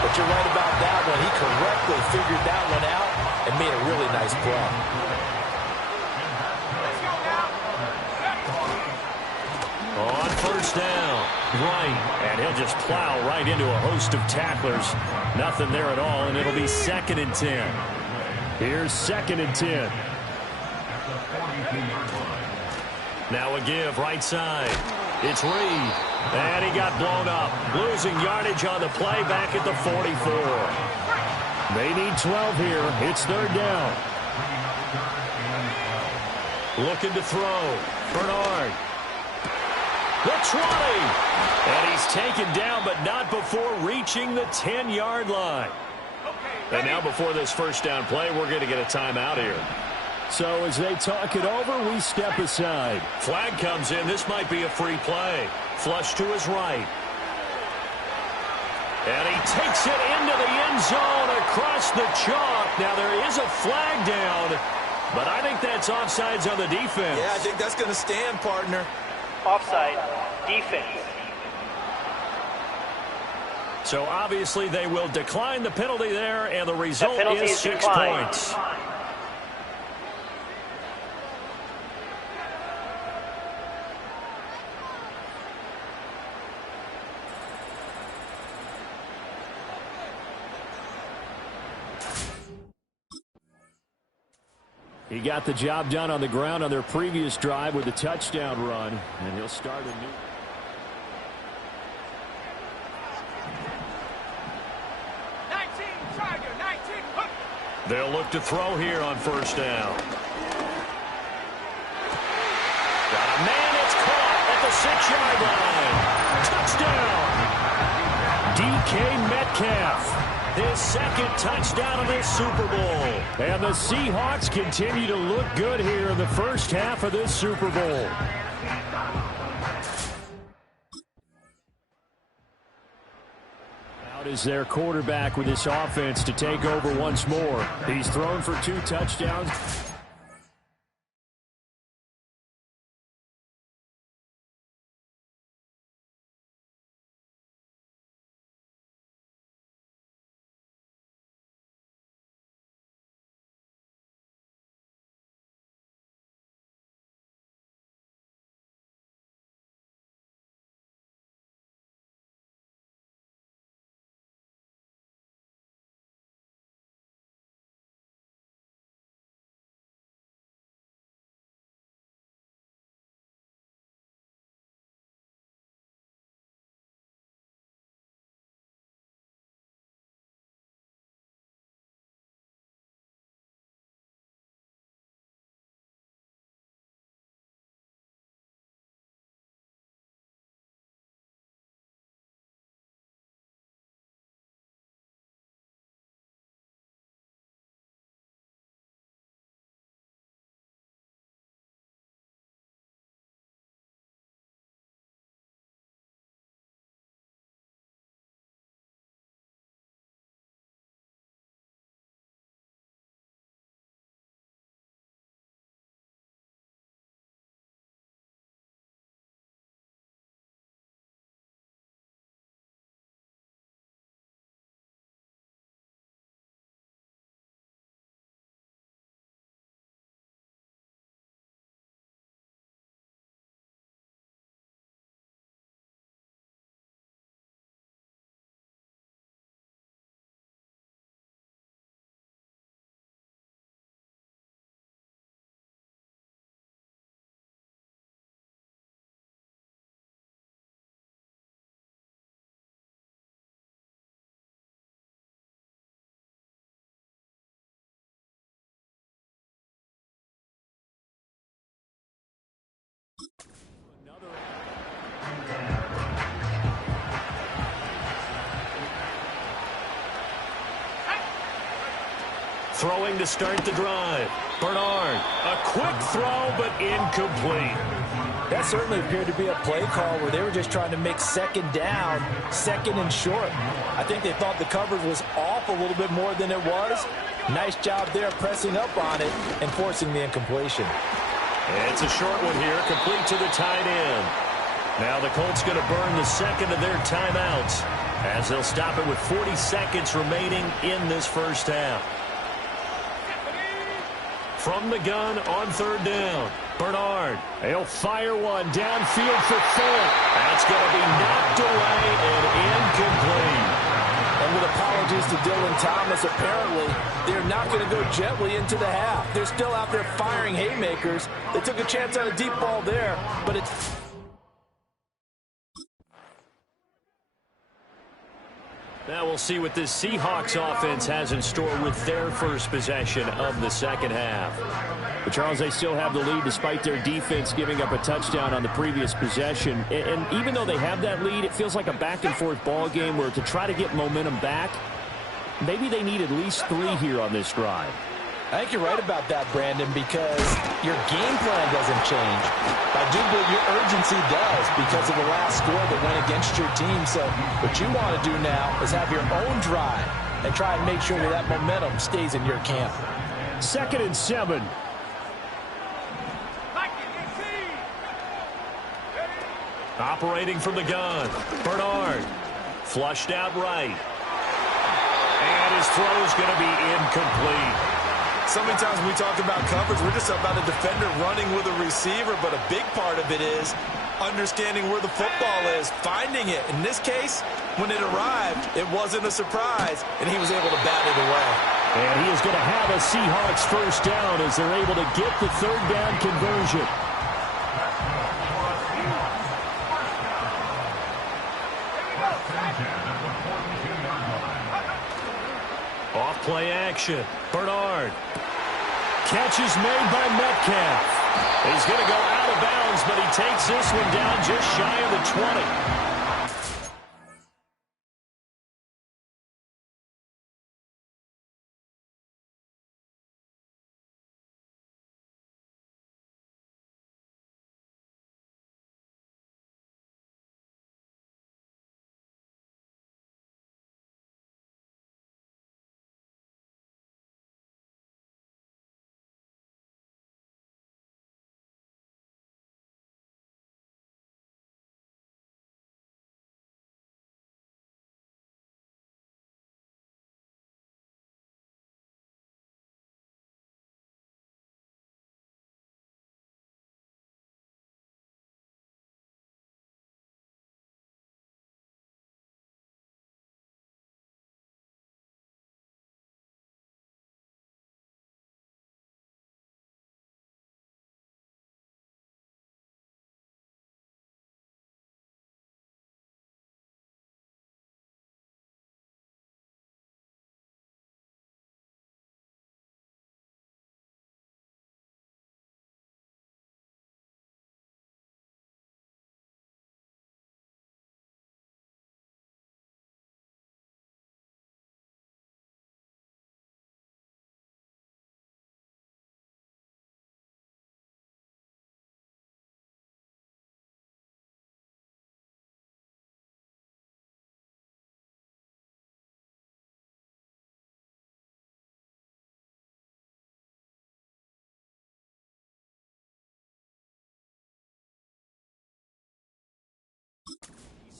But you're right about that one. He correctly figured that one out and made a really nice play. On first down, right, and he'll just plow right into a host of tacklers. Nothing there at all, and it'll be 2nd and 10. Here's 2nd and 10. Now a give, right side. It's Reed, and he got blown up. Losing yardage on the play back at the 44. They need 12 here. It's 3rd down. Looking to throw. Bernard. The 20. And he's taken down, but not before reaching the 10-yard line. And now before this first down play, we're going to get a timeout here. So as they talk it over, we step aside. Flag comes in. This might be a free play. Flush to his right. And he takes it into the end zone across the chalk. Now there is a flag down, but I think that's offsides on the defense. Yeah, I think that's going to stand, partner. Offside, defense. So obviously they will decline the penalty there, and the result is 6 declined. points. He got the job done on the ground on their previous drive with a touchdown run, and he'll start a new. They'll look to throw here on first down. Got a man, it's caught at the 6-yard line. Touchdown! DK Metcalf. His 2nd touchdown of this Super Bowl. And the Seahawks continue to look good here in the first half of this Super Bowl. Out is their quarterback with this offense to take over once more. He's thrown for 2 touchdowns. Throwing to start the drive. Bernard, a quick throw, but incomplete. That certainly appeared to be a play call where they were just trying to make second down, second and short. I think they thought the coverage was off a little bit more than it was. Nice job there pressing up on it and forcing the incompletion. It's a short one here, complete to the tight end. Now the Colts going to burn the second of their timeouts as they'll stop it with 40 seconds remaining in this first half. From the gun on third down, Bernard. He'll fire one downfield for Ford. That's going to be knocked away and incomplete. And with apologies to Dylan Thomas, apparently they're not going to go gently into the half. They're still out there firing haymakers. They took a chance on a deep ball there, but it's... Now we'll see what this Seahawks offense has in store with their first possession of the second half. But Charles, they still have the lead despite their defense giving up a touchdown on the previous possession. And even though they have that lead, it feels like a back-and-forth ball game where to try to get momentum back, maybe they need at least 3 here on this drive. I think you're right about that, Brandon, because your game plan doesn't change. I do believe your urgency does because of the last score that went against your team. So what you want to do now is have your own drive and try and make sure that that momentum stays in your camp. 2nd and 7. Operating from the gun, Bernard. Flushed out right. And his throw is going to be incomplete. So many times when we talk about coverage, we're just about a defender running with a receiver, but a big part of it is understanding where the football is, finding it. In this case, when it arrived, it wasn't a surprise, and he was able to bat it away. And he is going to have a Seahawks first down as they're able to get the third down conversion. Off play action. Bernard. Catch is made by Metcalf. He's going to go out of bounds, but he takes this one down just shy of the 20.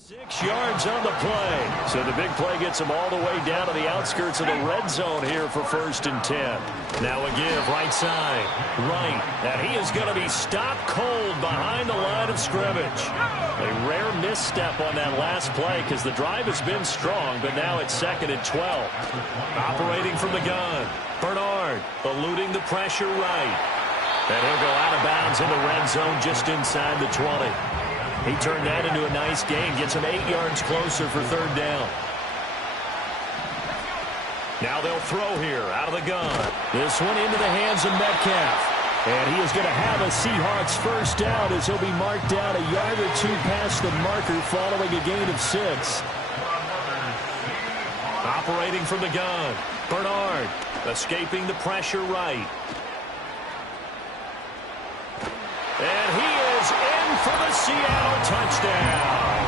Six yards on the play. So the big play gets him all the way down to the outskirts of the red zone here for 1st and 10. Now a give right side. Right. And he is going to be stopped cold behind the line of scrimmage. A rare misstep on that last play because the drive has been strong, but now it's 2nd and 12. Operating from the gun. Bernard eluding the pressure right. And he'll go out of bounds in the red zone just inside the 20. He turned that into a nice gain, gets him 8 yards closer for 3rd down. Now they'll throw here out of the gun. This one into the hands of Metcalf. And he is going to have a Seahawks first down as he'll be marked down a yard or 2 past the marker following a gain of 6. operating from the gun. Bernard escaping the pressure right. And he is in for the Seattle touchdown.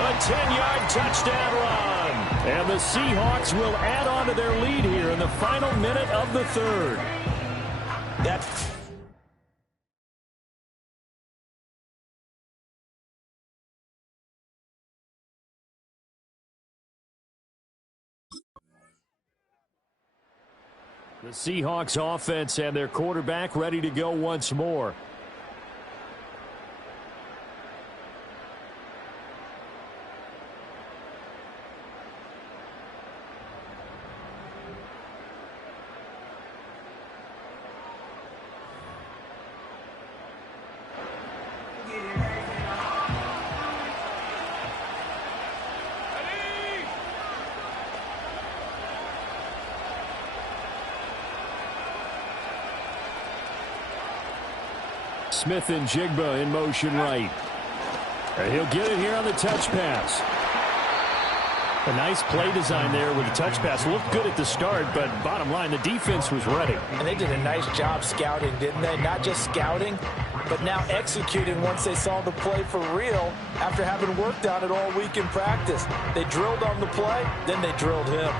A 10-yard touchdown run. And the Seahawks will add on to their lead here in the final minute of the third. The Seahawks offense and their quarterback ready to go once more. Smith and Jigba in motion right. And he'll get it here on the touch pass. A nice play design there with the touch pass. Looked good at the start, but bottom line, the defense was ready. And they did a nice job scouting, didn't they? Not just scouting, but now executing once they saw the play for real after having worked on it all week in practice. They drilled on the play, then they drilled him.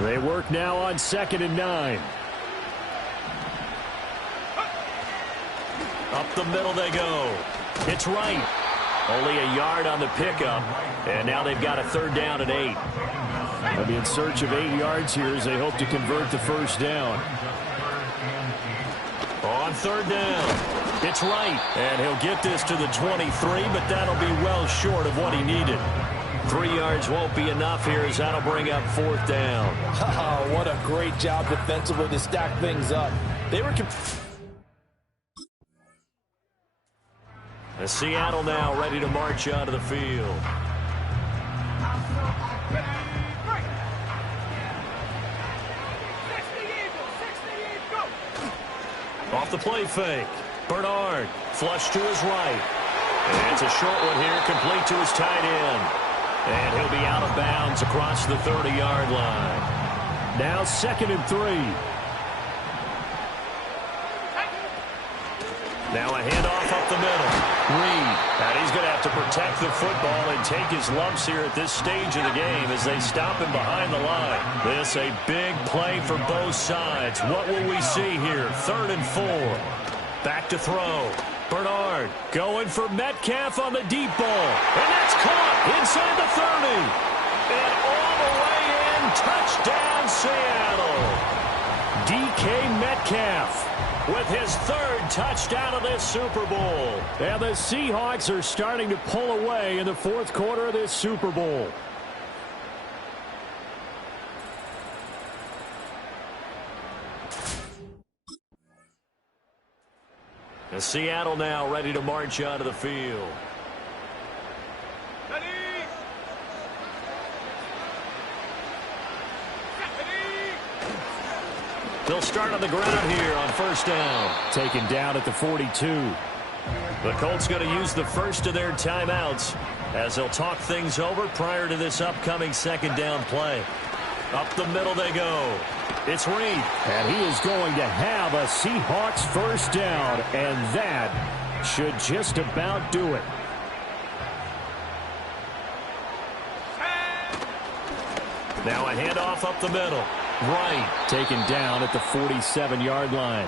They work now on 2nd and 9. Up the middle they go. It's right. Only a yard on the pickup. And now they've got a 3rd down and 8. They'll be in search of 8 yards here as they hope to convert the 1st down. On 3rd down. It's right. And he'll get this to the 23, but that'll be well short of what he needed. 3 yards won't be enough here as that'll bring up 4th down. Oh, what a great job defensively to stack things up. They were... And Seattle now ready to march onto the field. Off the play fake. Bernard flush to his right. And it's a short one here, complete to his tight end. And he'll be out of bounds across the 30-yard line. Now 2nd and 3. Now a handoff up the middle. Reed. And he's going to have to protect the football and take his lumps here at this stage of the game as they stop him behind the line. This a big play for both sides. What will we see here? 3rd and 4. Back to throw. Bernard going for Metcalf on the deep ball. And that's caught inside the 30. And all the way in, touchdown Seattle. DK Metcalf with his 3rd touchdown of this Super Bowl. And the Seahawks are starting to pull away in the 4th quarter of this Super Bowl. And Seattle now ready to march onto the field. They'll start on the ground here on 1st down. Taken down at the 42. The Colts going to use the first of their timeouts as they'll talk things over prior to this upcoming 2nd down play. Up the middle they go. It's Reed. And he is going to have a Seahawks 1st down, and that should just about do it. Now a handoff up the middle. Right, taken down at the 47-yard line.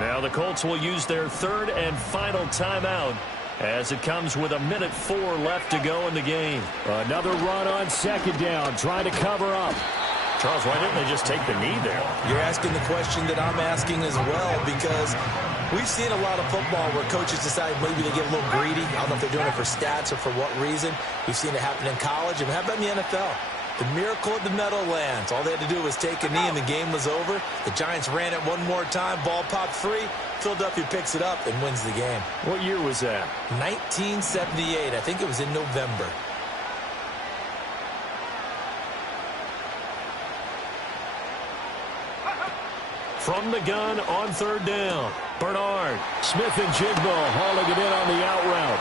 Now the Colts will use their 3rd and final timeout as it comes with 1:04 left to go in the game. Another run on 2nd down, trying to cover up. Charles, why didn't they just take the knee there? You're asking the question that I'm asking as well, because we've seen a lot of football where coaches decide maybe they get a little greedy. I don't know if they're doing it for stats or for what reason. We've seen it happen in college, and how about in the NFL? The miracle of the Meadowlands. All they had to do was take a knee and the game was over. The Giants ran it one more time. Ball popped free. Philadelphia picks it up and wins the game. What year was that? 1978. I think it was in November. From the gun on third down. Bernard, Smith and Jigbo hauling it in on the out route.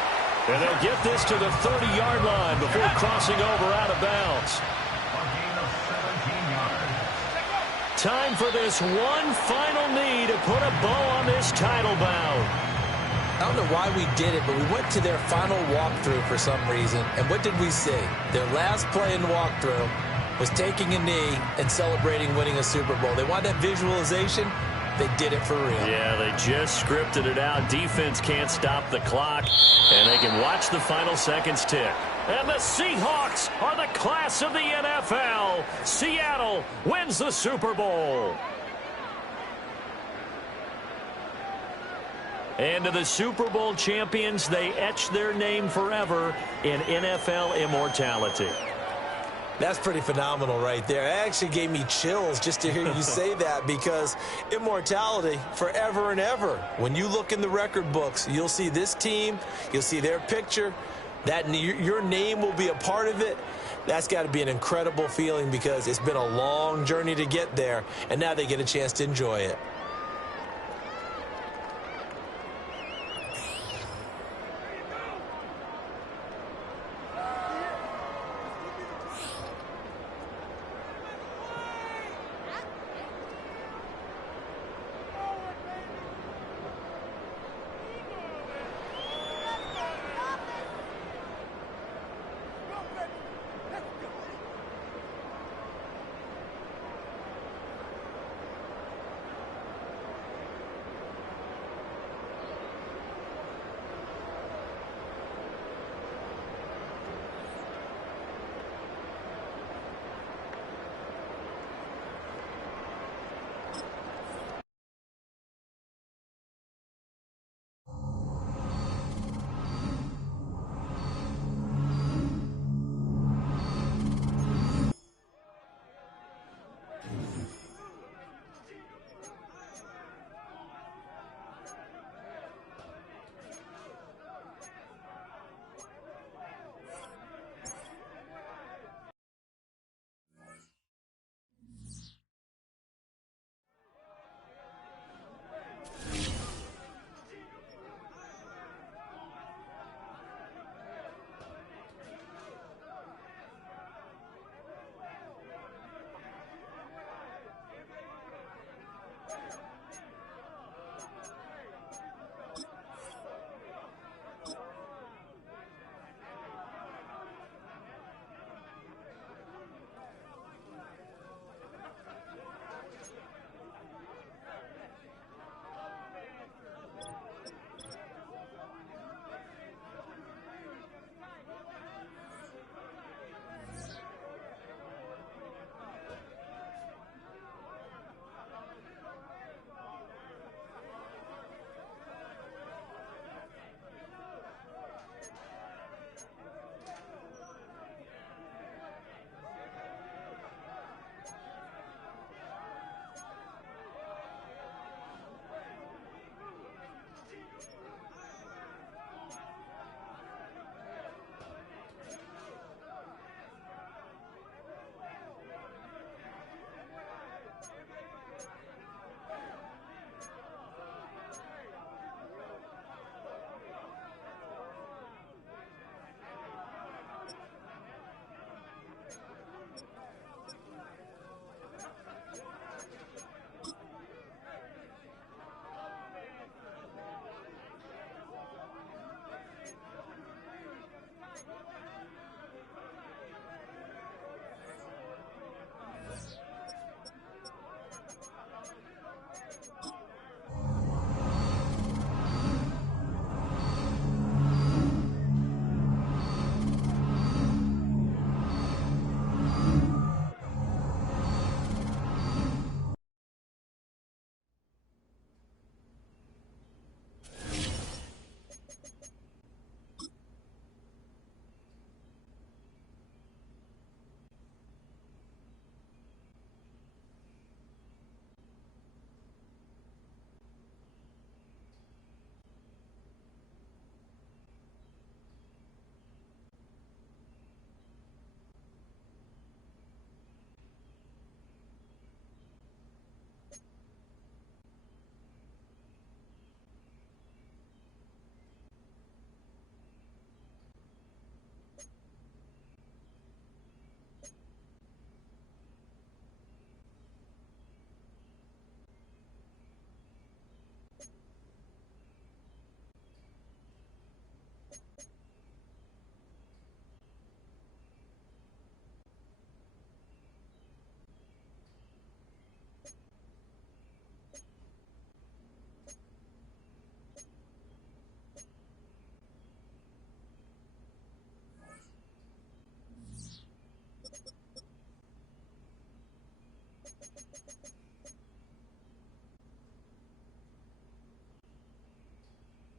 And they'll get this to the 30-yard line before crossing over out of bounds. A gain of 17 yards. Time for this one final knee to put a bow on this title bout. I don't know why we did it, but we went to their final walkthrough for some reason. And what did we see? Their last play in the walkthrough was taking a knee and celebrating winning a Super Bowl. They want that visualization. They did it for real. Yeah, they just scripted it out. Defense can't stop the clock, and they can watch the final seconds tick. And the Seahawks are the class of the NFL. Seattle wins the Super Bowl. And to the Super Bowl champions, they etch their name forever in NFL immortality. That's pretty phenomenal right there. It actually gave me chills just to hear you say that, because immortality forever and ever. When you look in the record books, you'll see this team, you'll see their picture, that your name will be a part of it. That's got to be an incredible feeling, because it's been a long journey to get there, and now they get a chance to enjoy it.